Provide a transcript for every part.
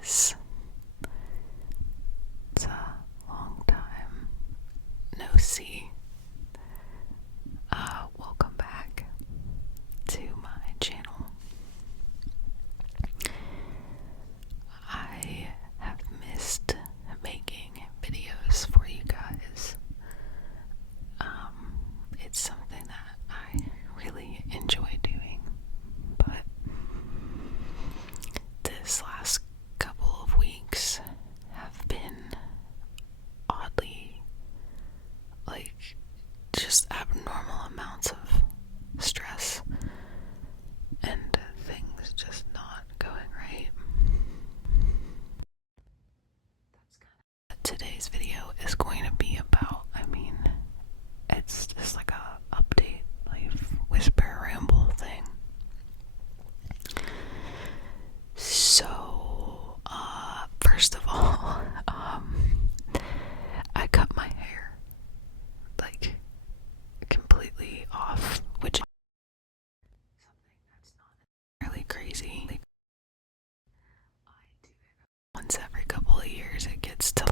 guys. It's a long time no see. Welcome back to my channel. I have missed making videos for you guys. It's something that I really enjoy doing, but this last couple of weeks have been oddly, just abnormal amounts of stress and things just not going right. That's kind of what today's video is going to be about. It's just like a update, life whisper ramble thing. So, first of all, I cut my hair, completely off, which is something that's not really crazy. I do it once every couple of years. It gets to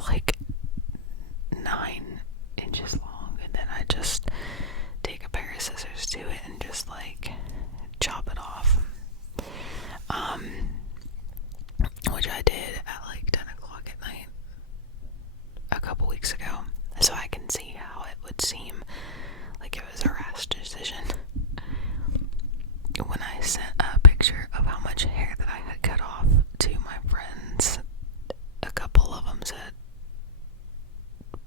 9 inches long, and then I just take a pair of scissors to it and just chop it off. Which I did at 10 o'clock at night a couple weeks ago, so I can see how it would seem like it was a rash decision. When I sent a picture of how much hair that I had cut off to my friends, a couple of them said,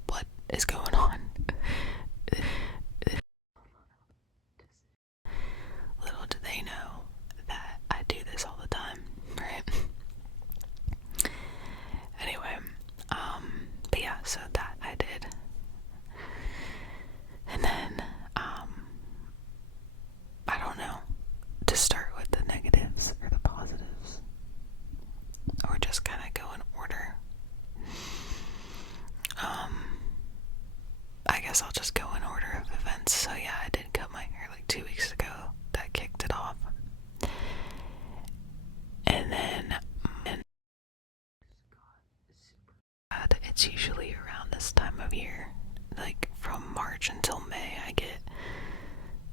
"What is going on?" Little do they know that I do this all the time, right? Anyway, but yeah, so that I did. And then, I don't know, to start with the negatives or the positives, or just kind of go in order. I guess I'll just go in order of events. So yeah, I did cut my hair 2 weeks ago. That kicked it off. And then, it's usually around this time of year, from March until May, I get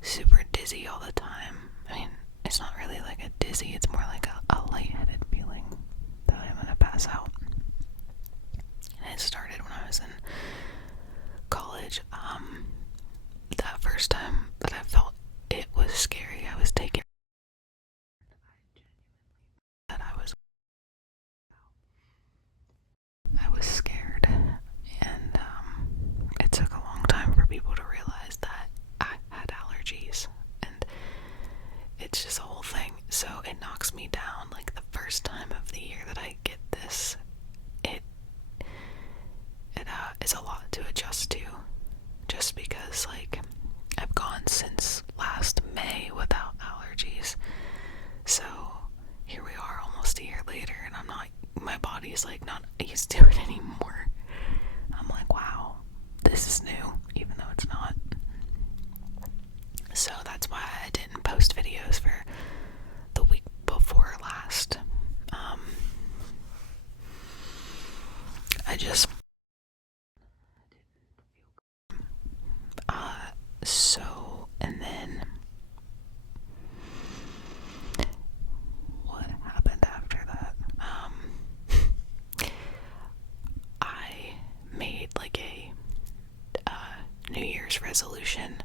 super dizzy all the time. It's not really a dizzy, it's more like a lightheaded feeling that I'm gonna pass out. And it started when I was in college. That first time that I felt it was scary, I was taking that I was scared, and it took a long time for people to realize that I had allergies, and it's just a whole thing. So it knocks me down. The first time of the year that I get this, it is a lot to adjust to, just because I've gone since last May without allergies. So here we are almost a year later, and my body's not used to it anymore. I'm wow, this is new, even though it's not. So that's why I didn't post videos for the week before last. I just and then what happened after that? I made a New Year's resolution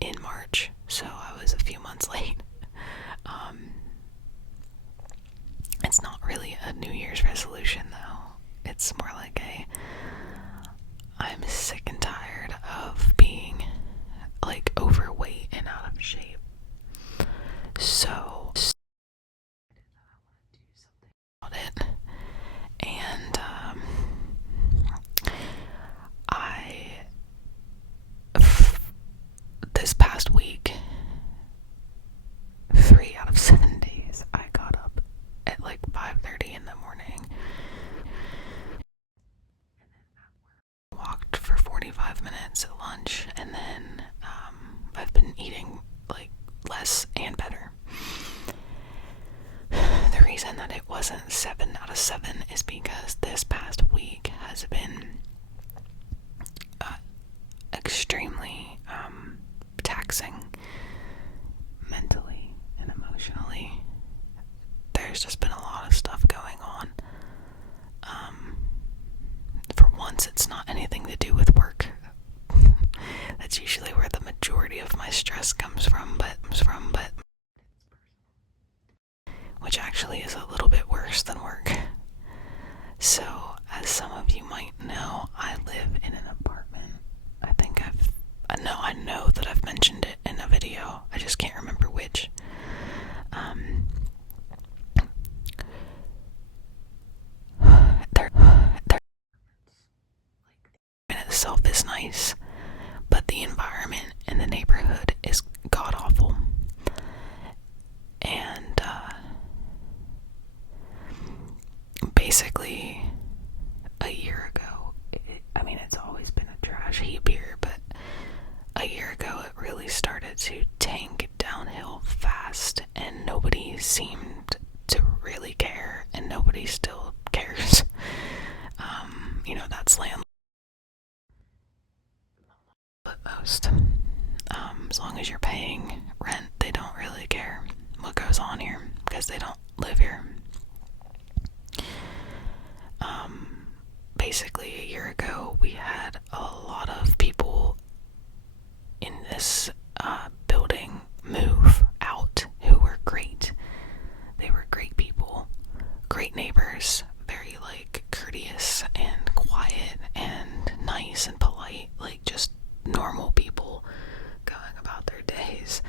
in March, so I was a few months late. It's not really a New Year's resolution though. It's more I'm sick and tired of being overweight and out of shape. So I want to do something about it. And this past week, 3 out of 7 days, I got up at 5:30 in the morning, walked for 45 minutes at lunch, and then I've been eating less and better. The reason that it wasn't 7 out of 7 is because this past week has been extremely taxing mentally and emotionally. There's just been a lot of stuff going on. For once, it's not anything to do with work. That's usually where the majority of my stress comes from, but which actually is a little bit worse than work. So, as some of you might know, I live in an apartment. I know that I've mentioned it in a video. I just can't remember which. Their in itself is nice, but the environment in the neighborhood is god awful. And basically, a year ago, it's always been a trash heap here, but a year ago it really started to tank downhill fast, and nobody seemed to really care, and nobody still cares. That's landlord. But most, as long as you're paying rent, they don't really care what goes on here, because they don't live here. Basically, a year ago, we had a lot of people in this building move out who were great. They were great people, great neighbors, very courteous and quiet and nice and polite, just normal people going about their days.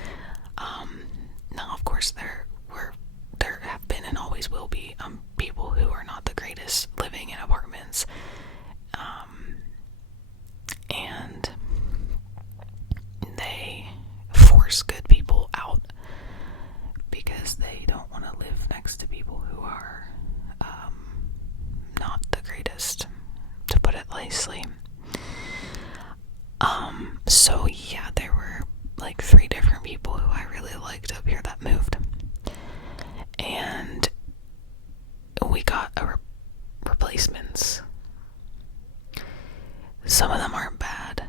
Now, of course, there have been and always will be people who are not the greatest living in apartments, and they force good people out because they don't want to live next to people who are not the greatest, to put it nicely. So yeah, there were 3 different people who I really liked up here that moved, and we got replacements. Some of them aren't bad,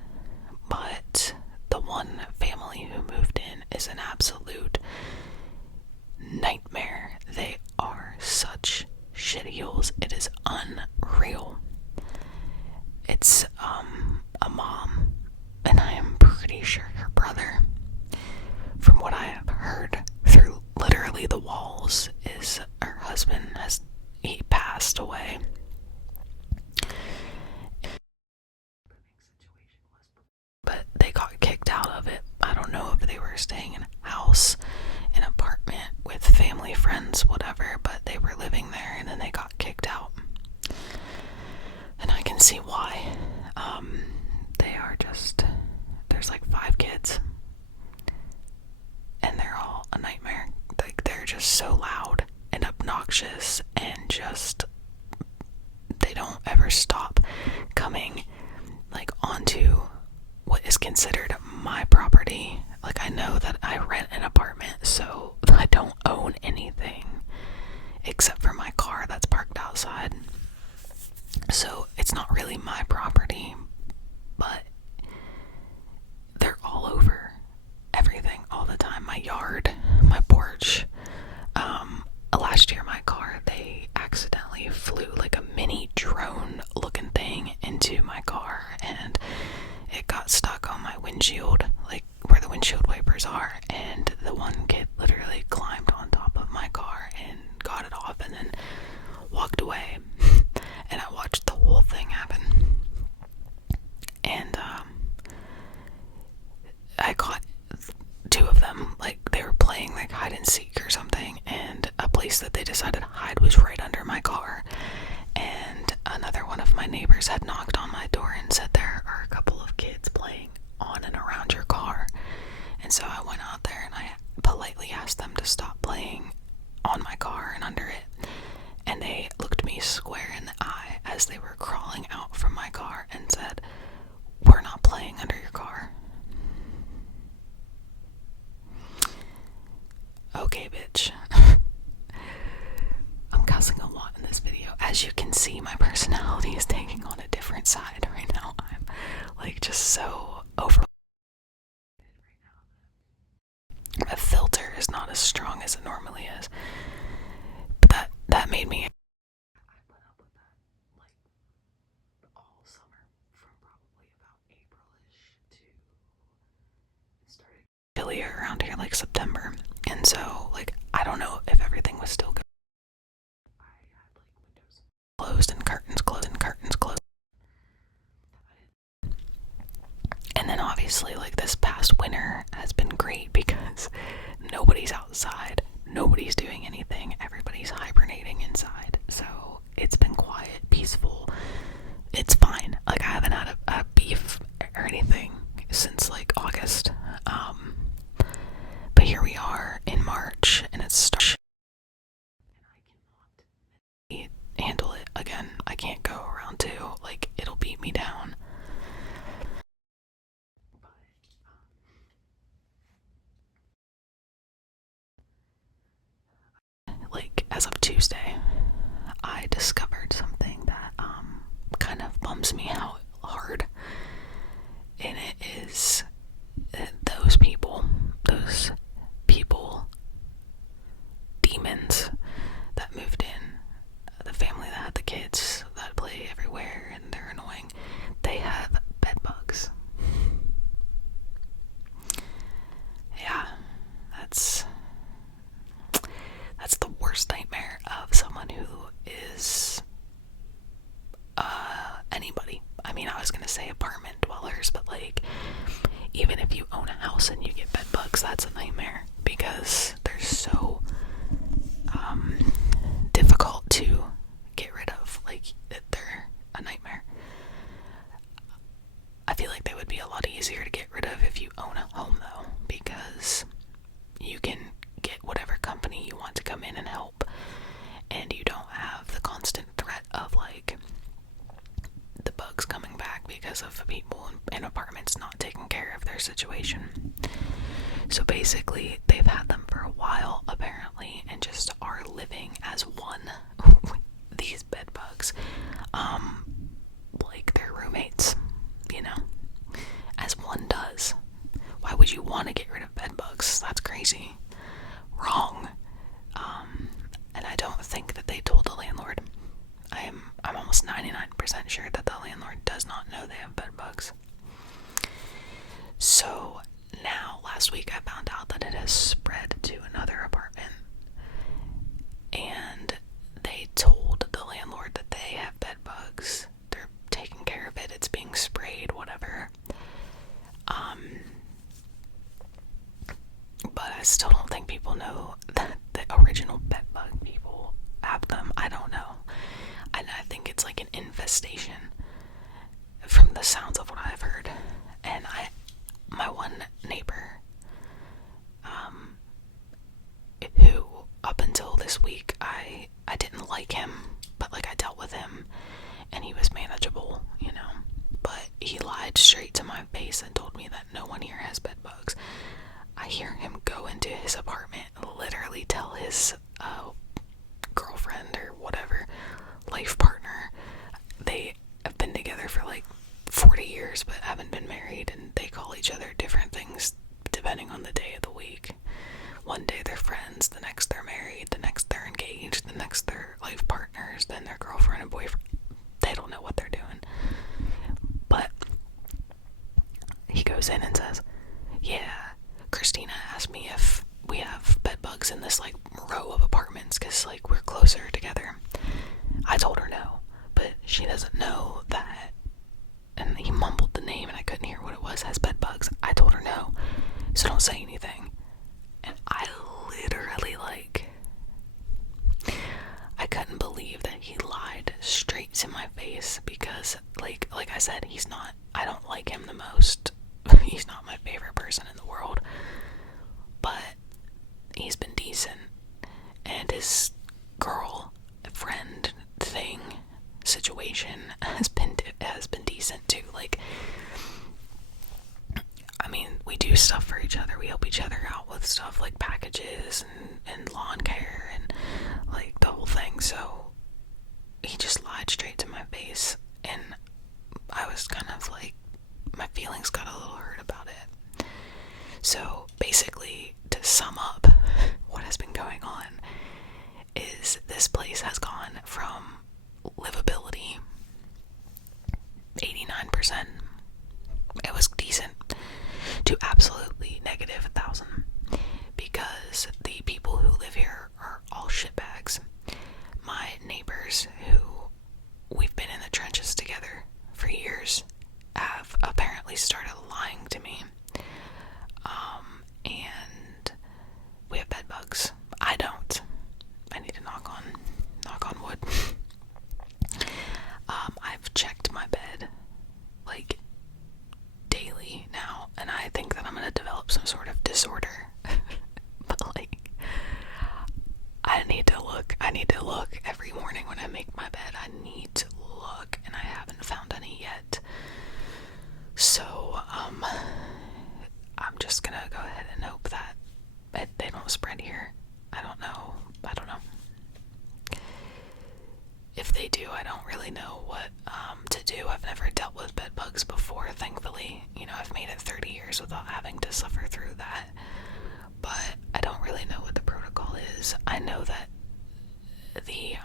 but the one family who moved in is an absolute nightmare. They are such shitholes. It is unreal. It's a mom, and I am pretty sure her brother, from what I have heard through literally the walls, is her husband he passed away. But they got kicked out of it. I don't know if they were staying in a house, an apartment with family, friends, whatever, but they were living there and then they got kicked out. And I can see why. There's 5 kids, and they're all a nightmare. They're just so loud and obnoxious, and they don't ever stop coming onto what is considered my property. I know that I rent an apartment, so I don't own anything except for my car that's parked outside. So it's not really my property, but they're all over everything all the time. My yard, my porch. Last year, my car, they accidentally flew a mini drone looking thing into my car, and it got stuck on my windshield, where the windshield wipers are, and the one kid literally climbed on top of my car and got it off and then walked away. And I watched the whole thing happen. And I caught 2 of them, they were playing hide and seek or something, and a place that they decided to hide was right under my car. And another one of my neighbors had knocked on my door and said, "There are a couple of kids playing on and around your car." And so I went out there and I politely asked them to stop playing on my car and under it. And they looked me square in the eye as they were crawling out from my car and said, "We're not playing under your car." Okay, bitch. I'm cussing a lot in this video. As you can see, my personality is taking on a different side right now. I'm like just so over. My filter is not as strong as it normally is, but that made me. I put up with that like all summer, from probably about April-ish to it started chillier around here, like September, and so like I don't know if everything was still good. I had like windows closed and curtains closed and curtains closed. And then obviously like this past winter has been great because nobody's outside, nobody's doing anything, everybody's hibernating inside. So it's been quiet, peaceful. It's fine. Like I haven't had a beef or anything since like August. But here we are in March and it's starting. And I cannot handle it again. I can't go around 2. Like it'll beat me down. Like as of Tuesday, I discovered something that kind of bums me out hard, and it is those people, demons that moved in, the family that had the kids that play everywhere and they're annoying. They have bed bugs. Yeah, that's the worst nightmare of someone who is anybody. I mean, I was gonna say apartment dwellers, but like even if you own a house and you get bed bugs, that's a nightmare because they're so difficult to get rid of. Like they're a nightmare. I feel like they would be a lot easier to get rid of if you own a home though, because you can get whatever company you want to come in and help, and you don't have the constant threat of like the bugs coming back because of people in apartments not taking care of their situation. So basically they've had them for a while apparently and just are living as one with these bed bugs, like they're roommates, you know, as one does. Why would you want to get rid of bed bugs? That's crazy. Wrong. And I don't think that they told the landlord. I'm almost 99% sure that the landlord does not know they have bed bugs. So now, last week I found out that it has spread to another apartment, and they told the landlord that they have bed bugs. They're taking care of it. It's being sprayed, whatever. But I still don't think people know that the original bed bug people have them. I don't know. And I think it's like an infestation from the sounds of what I've heard. And my one neighbor, who up until this week, I didn't like him, but like I dealt with him and he was manageable, you know, but he lied straight to my face and told me that no one here has bed bugs. I hear him go into his apartment, literally tell his girlfriend or whatever, life partner, they have been together for like 40 years but haven't been married, and they call each other different things depending on the day of the week. One day they're friends, the next they're married, the next they're engaged, the next they're life partners, then they're girlfriend and boyfriend. They don't know what they're doing. But he goes in and says, yeah, Christina asked me if we have bed bugs in this like row of apartments because like we're closer together. I told her no, but she doesn't know that, and he mumbled the name and I couldn't hear what it was, has bed bugs. I told her no, so don't say anything. And I literally I couldn't believe that he lied straight to my face because like I said, I don't like him the most. He's not my favorite person in the world, but he's been decent, and his girlfriend thing situation has been decent too. Like, I mean, we do stuff for each other. We help each other out with stuff like packages and lawn care and like the whole thing. So he just lied straight to my face, and I was kind of like, my feelings got a little hurt about it. So basically, to sum up what has been going on, is this place has gone from livability 89%, it was decent, to absolutely negative 1,000, because the people who live here are all shitbags. My neighbors, who we've been in the trenches together for years, have apparently started lying to me. And we have bed bugs. I don't. I need to knock on wood. I've checked my bed like daily now, and I think that I'm gonna develop some sort of disorder. But like, I need to look every morning when I make my bed. I need to look, and I haven't found any yet. So I'm just gonna go ahead and hope that they don't spread here. I don't know. If they do, I don't really know what to do. I've never dealt with bed bugs before, thankfully. You know, I've made it 30 years without having to suffer through that. But I don't really know what the protocol is. I know that the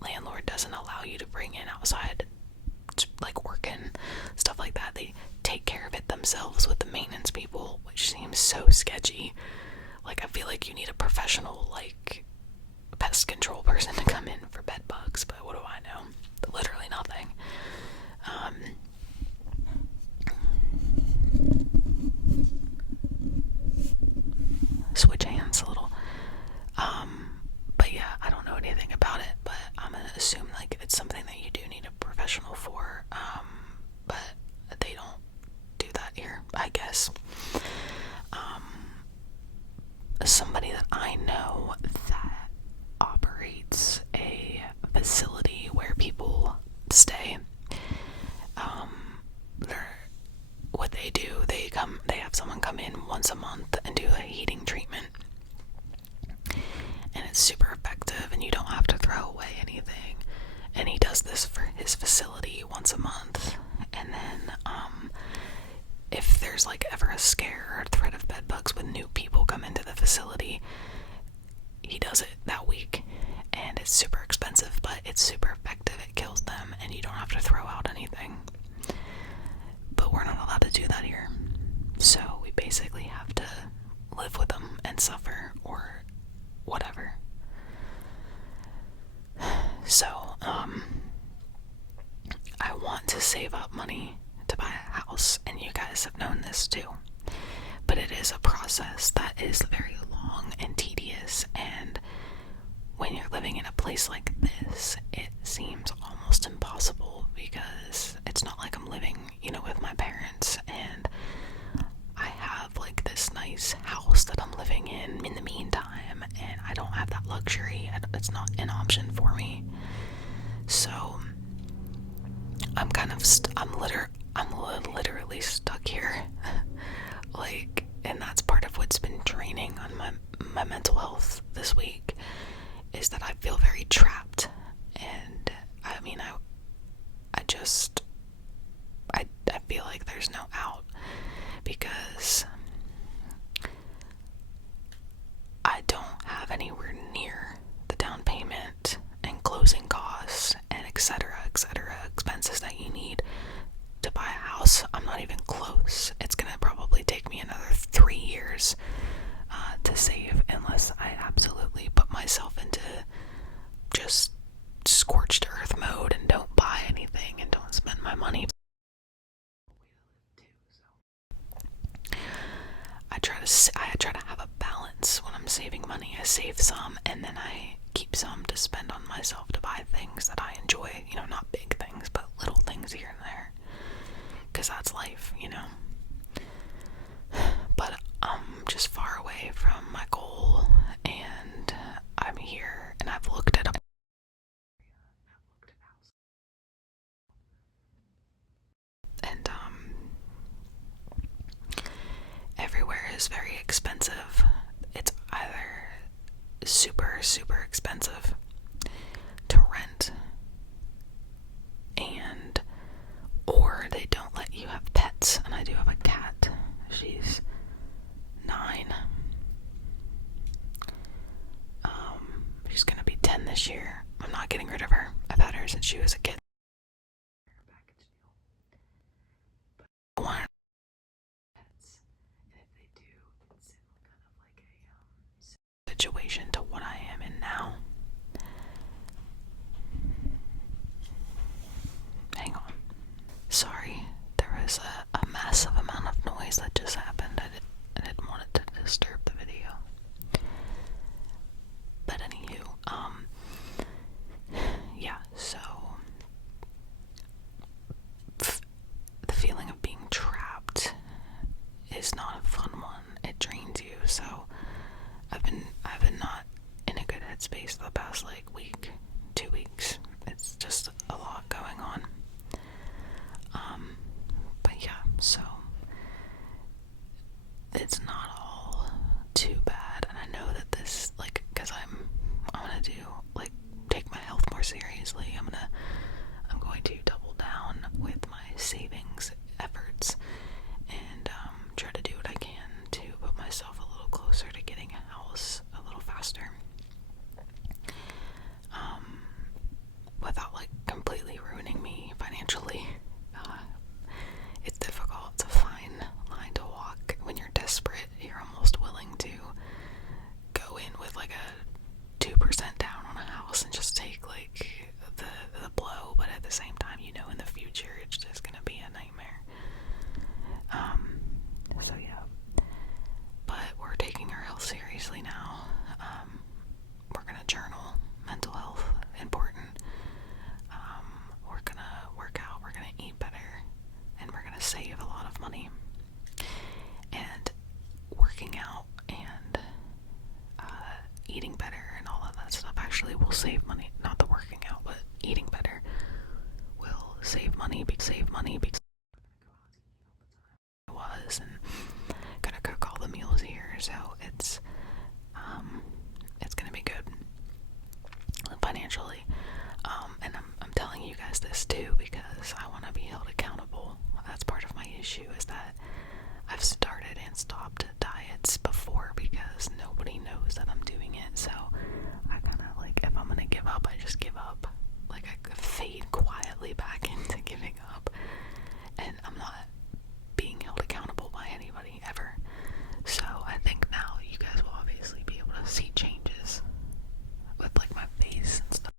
landlord doesn't allow you to bring in outside, like, working, stuff like that. They take care of it themselves with the maintenance people, which seems so sketchy. Like, I feel like you need a professional, like, pest control person to come in for bed bugs, but what do I know? Literally nothing. Switch hands a little. But yeah, I don't know anything about it, but I'm gonna assume like it's something that you do need a professional for. But they don't do that here, I guess. Somebody that I know that operates a facility where people stay. What they do, they have someone come in once a month and do a heating treatment, and it's super effective, and you don't have to throw away anything. And he does this for his facility once a month, and then if there's like ever a scare or a threat of bed bugs when new people come into the facility, he does it that week, and it's super expensive, but it's super effective. It kills them, and you don't have to throw out anything. But we're not allowed to do that here, so we basically have to live with them and suffer, or whatever. So, I want to save up money to buy a house, and you guys have known this too. But it is a process that is very long and tedious, and when you're living in a place like this, it seems almost impossible, because it's not like I'm living, you know, with my parents, and I have like this nice house that I'm living in the meantime, and I don't have that luxury. It's not an option for me. So I'm kind of I'm literally stuck here. Like, and that's part of what's been draining on my mental health this week, is that I feel very trapped. And I mean, I feel like there's no out, because I don't have anywhere near the down payment and closing costs and etc. expenses that you need to buy a house. I'm not even close. It's gonna probably take me another 3 years to save, unless I absolutely put myself into just scorched earth mode and don't buy anything and don't spend my money. I try to have a balance when I'm saving money. I save some, and then I keep some to spend on myself, to buy things that I enjoy, you know, not big things, but little things here and there, because that's life, you know. But I'm just far away from my goal, and I'm here, and I've looked at and everywhere is very expensive. It's either super expensive to rent, I do have a cat. She's 9. She's gonna be 10 this year. I'm not getting rid of her. I've had her since she was a kid. I want pets, and if they do, it's kind of like a situation to what I am in now. Hang on. Sorry, there was a massive amount of noise that just happened. I didn't want it to disturb the video. But anywho, yeah, so the feeling of being trapped is not a fun one. It drains you. So I've been not in a good headspace the past week, 2 weeks. It's just a lot going on. But yeah, so it's not all too bad, and I know that this, because I'm gonna do, take my health more seriously. I'm going to double down with my savings efforts and try to do what I can to put myself a little closer to getting a house a little faster, without completely ruining me financially. It's difficult. It's a fine line to walk when you're desperate. You're almost willing to go in with a 2% down on a house and just take the blow, but at the same time, in the future it's just gonna be a nightmare. So yeah, but we're taking our health seriously now. We're gonna journal. Mental health important. We're gonna work out. We're gonna eat better, and we're gonna save a lot of money. And working out and eating better and all of that stuff actually will save money. Not the working out, but eating better will save money. Because I was and gonna cook all the meals here, so it's gonna be good financially. And I'm telling you guys this too because I want to be held accountable. That's part of my issue, is that I've started and stopped diets before because nobody knows that I'm doing it. So I kind of if I'm gonna give up, I just give up. I fade quietly back into giving up, and I'm not being held accountable by anybody ever. So I think now you guys will obviously be able to see changes with my face and stuff.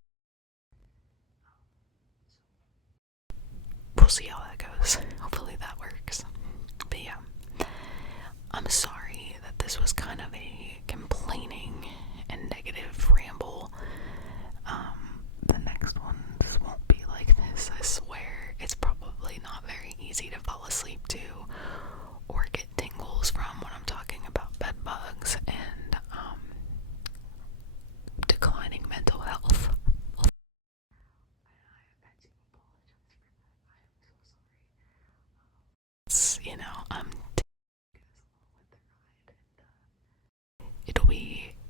We'll see how that goes. Hopefully that works. But yeah, I'm sorry that this was kind of a complaining and negative ramble. The next ones won't be like this, I swear. It's probably not very easy to fall asleep to or get tingles from when I'm talking about bed bugs and declining mental health.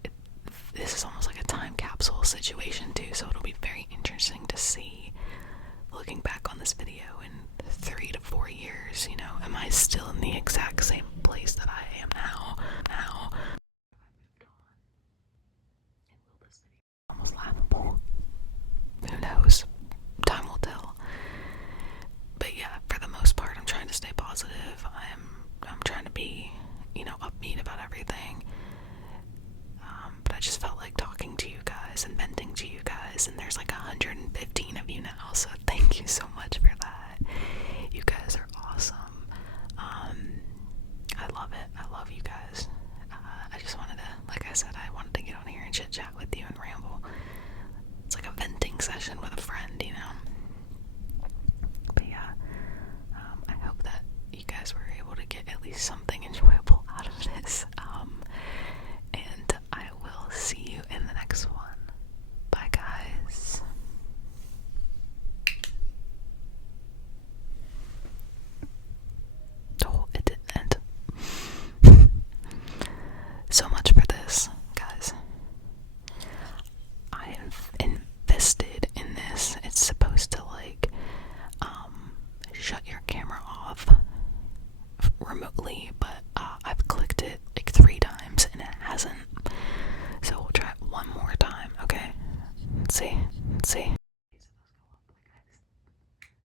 It's, this is almost like a time capsule situation too, so it'll be very interesting to see, looking back on this video in 3 to 4 years, am I still in the exact same place that I am now? Almost laughable. Who knows? Time will tell. But yeah, for the most part, I'm trying to stay positive. I'm trying to be, upbeat about everything. But I just felt like talking to you guys and venting to you guys, and there's 115 of you now, so thank you so much for that. You guys are awesome. I love it. I love you guys. I just wanted to, like I said, I wanted to get on here and chit chat with you and ramble. It's like a venting session with a friend, But yeah, I hope that you guys were able to get at least something enjoyable out of this. And I will see you in the next one. Bye, guys. Oh, it didn't end. So much for this, guys. I have